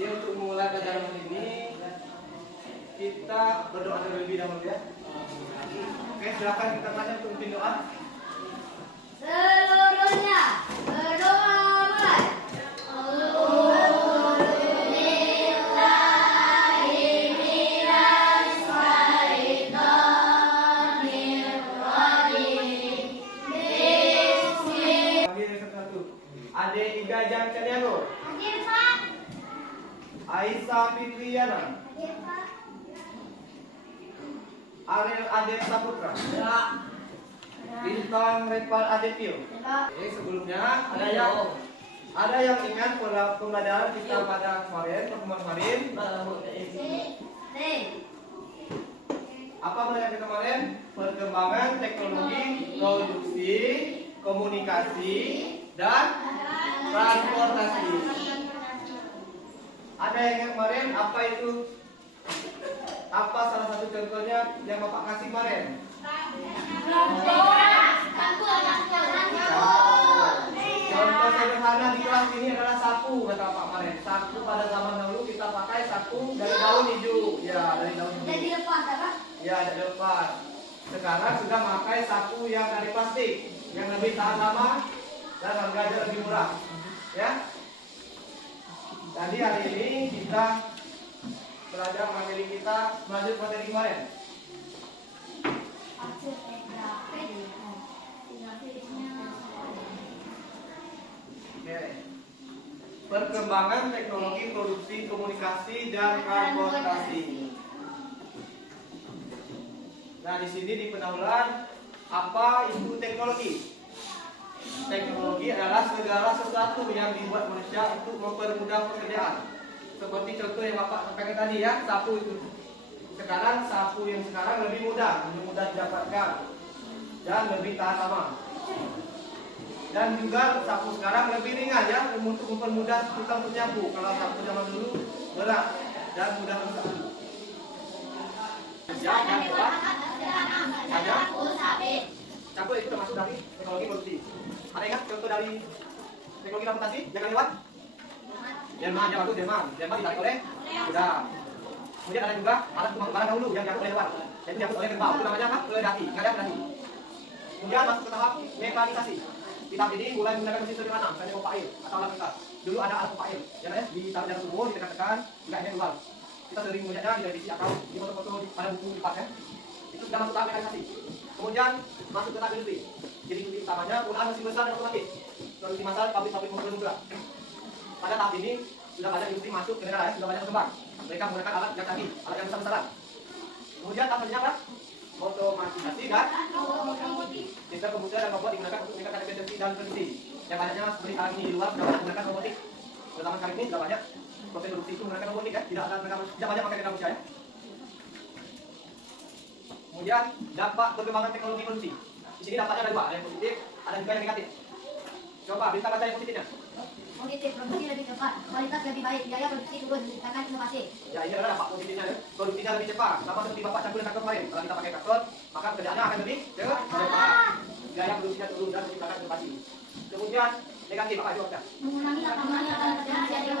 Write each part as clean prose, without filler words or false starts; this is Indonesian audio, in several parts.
Jadi untuk memulai pelajaran ini kita berdoa terlebih dahulu ya. Oke, silakan kita tanya untuk memimpin doa. Seluruhnya berdoa mulai. Ade Iga Jangkaniago, Hadir Pak. Aisyah Fitriana, Hadir Pak. Ariel Ade Saputra, Bintang Repal Adepio. Oke, sebelumnya ada yang ingat pembelajaran kita pada pertemuan kemarin? Apa pelajaran kita kemarin? Perkembangan teknologi, produksi, komunikasi, dan transportasi. Ada yang ingat kemarin apa itu? Apa salah satu contohnya yang Bapak kasih kemarin? Contoh sederhana di kelas ini adalah sapu, kata Pak kemarin. Sapu pada zaman dahulu kita pakai sapu dari daun hijau. Ya, dari daun hijau. Dari depan, Pak. Ya, dari depan. Sekarang sudah pakai sapu yang dari plastik, yang lebih tahan lama dan harganya lebih murah. Ya. Tadi hari ini kita belajar materi kita melanjut materi kemarin. Oke. Perkembangan teknologi produksi komunikasi dan transportasi. Nah, di sini di pendahuluan apa itu teknologi? Teknologi adalah segala sesuatu yang dibuat manusia untuk mempermudah pekerjaan. Seperti contoh yang Bapak sampaikan tadi ya, sapu itu. Sekarang sapu yang sekarang lebih mudah didapatkan dan lebih tahan lama. Dan juga sapu sekarang lebih ringan ya, untuk mempermudah tukang penyapu. Kalau sapu zaman dulu berat dan mudah rusak. Sapu itu termasuk dari teknologi produksi. Ada ingat contoh dari teknologi transportasi? Jangan lewat. Delman, yang bagus Delman ditarik oleh kuda. Kemudian ada juga alat barang dahulu yang diangkut oleh lewat, yaitu diangkut oleh kerbau. Itu namanya apa? Keledaki. Keledaki. Kemudian masuk ke tahap mekanisasi. Di tahap ini mulai menggunakan mesin sederhana, misalnya pompa air atau alat besar. Dulu ada alat pompa air, ya ditaruh dalam sumur, ditekan-tekan, hingga airnya keluar. Kita sering melihatnya di televisi atau di foto-foto pada buku lipat ya. Itu sudah masuk tahap mekanisasi. Kemudian masuk ke tahap industri. Jadi industri utamanya penggunaan mesin besar dan otomatis. Produksi massal, pabrik-pabrik mobil juga. Pada tahap ini sudah banyak industri masuk ke negara lain, sudah banyak berkembang. Mereka menggunakan alat yang canggih, alat yang besar-besaran. Kemudian tahap selanjutnya apa? Otomatisasi dan sistem komputer dan robot digunakan untuk meningkatkan efisiensi dan presisi. Yang banyaknya seperti sekarang ini di luar sudah banyak menggunakan robotik. Terutama sekarang ini sudah banyak proses produksi itu menggunakan robotik ya, tidak banyak pakai tenaga manusia ya. Kemudian dampak perkembangan teknologi produksi. Di sini dampaknya ada dua, ada yang positif, ada juga yang negatif. Coba Bintang baca yang positifnya. Positif, produksi lebih cepat, kualitas lebih baik, biaya produksi turun, karena inovasi. Ya, ini adalah dampak positifnya ya. Produksinya lebih cepat. Sama seperti Bapak campur traktor kemarin. Kalau kita pakai traktor, maka kerjaannya akan lebih cepat. Biaya produksinya turun dan menciptakan inovasi. Kemudian negatif apa itu? Mengurangi lapangan pekerjaan yang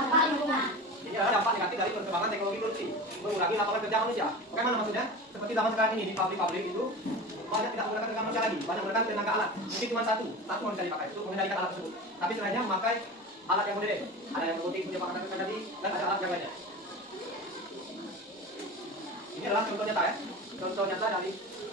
dampak lingkungan. Ini adalah dampak negatif dari perkembangan teknologi produksi, mengurangi lapangan kerja manusia. Bagaimana maksudnya? Seperti zaman sekarang ini di pabrik-pabrik itu banyak tidak menggunakan tenaga manusia lagi, banyak menggunakan tenaga alat. Mungkin cuma satu manusia dipakai untuk mengendalikan alat tersebut. Tapi selainnya memakai alat yang modern. Ada yang robotik, seperti Pak katakan tadi, dan ada alat yang lainnya. Ini adalah contoh nyata ya. Contoh nyata dari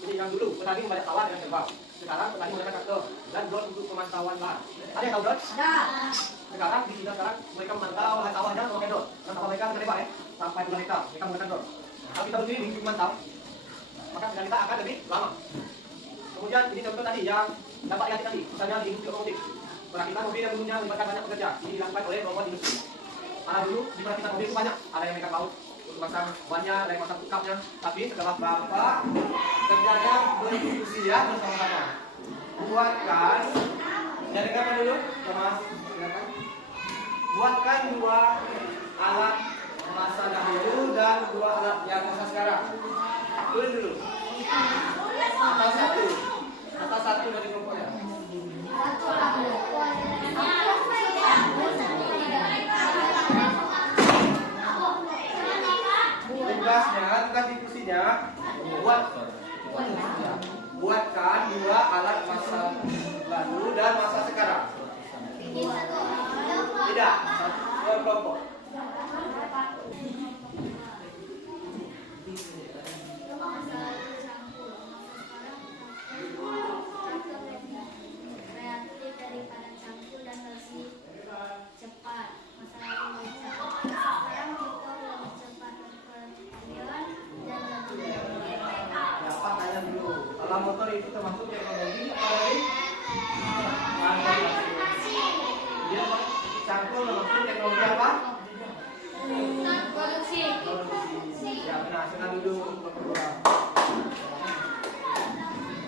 ini yang dulu petani membayar sawah dengan kerbau. Sekarang petani menggunakan traktor dan drone untuk pemantauan lahan. Ada yang tahu drone? Ada. Sekarang di China sekarang mereka memantau lahan sawahnya memakai drone. Dan sawah mereka sangat lebar ya, sampai 2 hektar. Mereka menggunakan drone. Kalau kita berdiri di memantau, maka kerjaan kita akan lebih lama. Kemudian ini contoh tadi yang dampak negatif tadi, misalnya di industri otomotif. Perakitan mobil yang dulunya melibatkan banyak pekerja, ini dilakukan oleh robot industri. Karena dulu di perakitan mobil itu banyak, ada yang megang baut untuk pasang bannya, ada yang pasang pikapnya. Tapi setelah Bapak kerjanya berdiskusi ya bersama-sama. Buatkan, ya dengarkan dulu, sama silakan. Buatkan 2 alat masa dahulu dan 2 alat yang masa sekarang. Tulis dulu. Atas satu dari kelompoknya. kelompok. Kreatif daripada cangkul dan bersih cepat. Masa lalu sekarang kita lebih cepat berkeliaran dan lebih Ya, Pak tanya dulu. Kalau motor itu termasuk teknologi apa tadi? Dia cangkul termasuk teknologi apa? produksi. Ya benar, silakan duduk kelompok dua.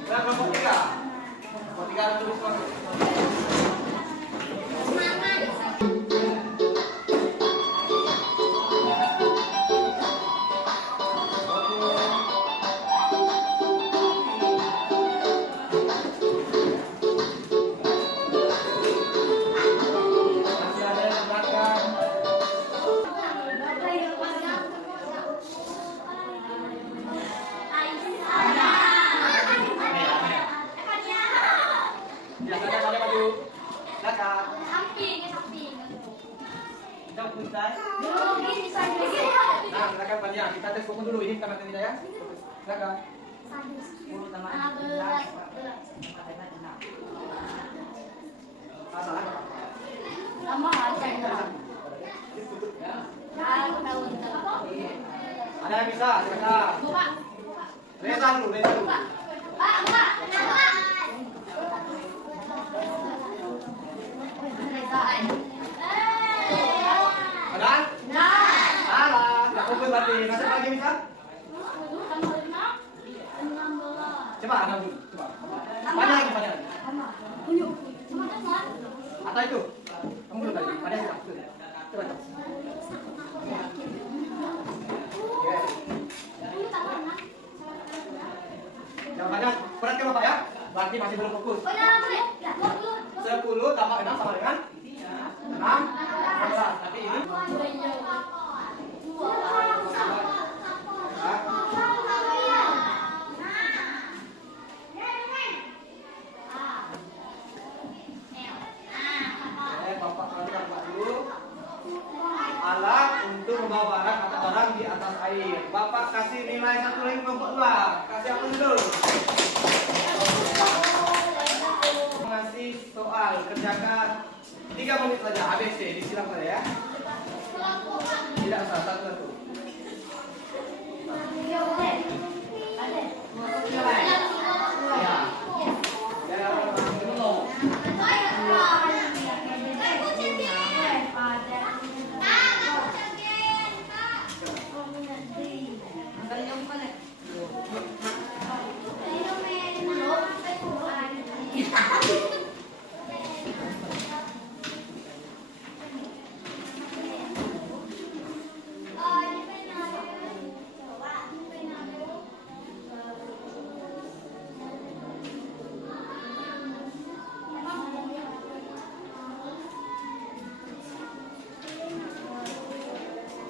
Nah, kelompok tiga. Kelompok tiga tulis masuk. Masih ada yang belakang. Ya, saya maju. Belakang. Kita puntai. Nah, silakan Pania. Kita tes fokus dulu ini kita tidak ya. Silakan. Salah. Ada yang bisa, silakan. Reza dulu, Reza dulu. Ada? Salah. Tidak fokus berarti. Masuk lagi bisa? Coba ada dulu. Coba. Banyak lagi, banyak lagi. Atau itu? Kamu dulu lagi. Ada yang bisa? Coba, coba. Oke. Jawabannya berat ke Bapak ya? Berarti masih belum fokus. 10 tambah 6 sama dengan 6, 11. Tapi ini Bapak perhatikan Pak dulu. Alat untuk membawa barang atau barang di atas air. Bapak kasih nilai 1 lagi kelompok 2. Kasih apa dulu? Masih soal, kerjakan 3 menit saja. ABC, disilang saja ya. Tidak usah, satu-satu. Ya.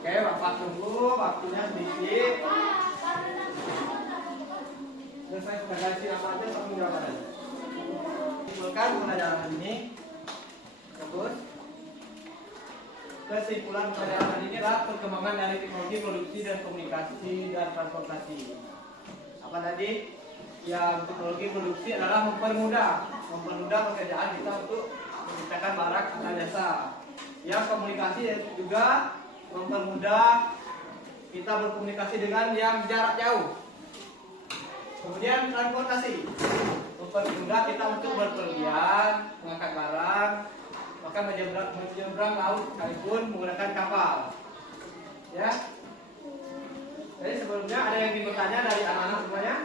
Oke, Bapak tunggu waktunya sedikit. Dan saya sudah kasih apa aja sama jawabannya. Simpulkan pembelajaran ini. Terus kesimpulan pembelajaran ini adalah perkembangan dari teknologi produksi dan komunikasi dan transportasi. Apa tadi? Yang teknologi produksi adalah mempermudah pekerjaan kita untuk menciptakan barang atau jasa. Yang komunikasi juga mempermudah kita berkomunikasi dengan yang jarak jauh. Kemudian transportasi mempermudah kita untuk berpergian, mengangkat barang, bahkan menyeberang laut sekalipun menggunakan kapal. Ya. Jadi sebelumnya ada yang ingin bertanya dari anak-anak semuanya?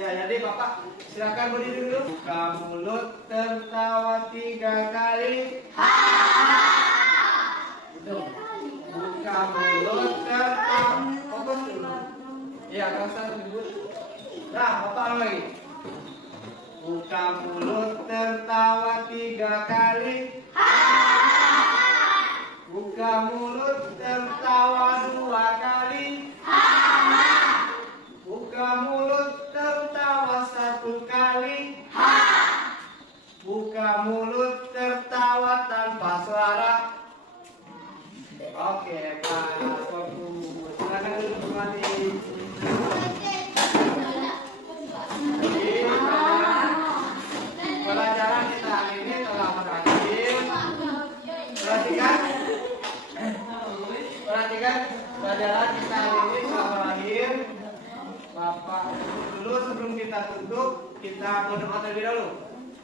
Ya, jadi Bapak silakan berdiri dulu. Buka mulut, tertawa 3 kali. Buka mulut, tertawa. Fokus dulu. Iya, kalau saya sebut. Nah, Bapak ulang lagi. Buka mulut, tertawa 3 kali. Buka mulut, tertawa 2 kali. Buka mulut, tertawa 1 kali. Buka mulut, tertawa tanpa tutup, kita berdoa terlebih dahulu.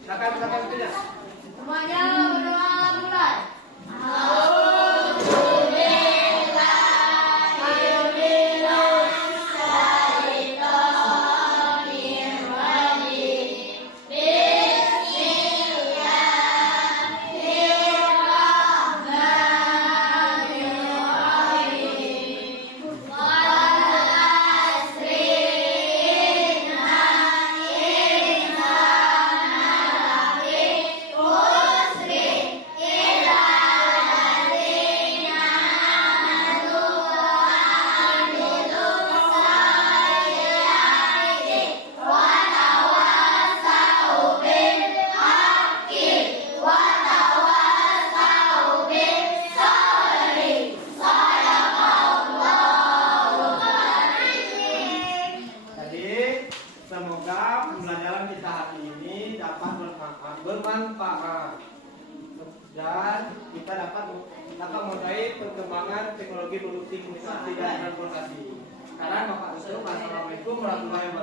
Silakan tentunya. Semuanya berdoa mulai. Semoga pembelajaran kita hari ini dapat bermanfaat dan kita dapat mengetahui perkembangan teknologi produksi komunikasi dan transportasi. Sekarang Bapak Ustaz, assalamualaikum warahmatullahi wabarakatuh.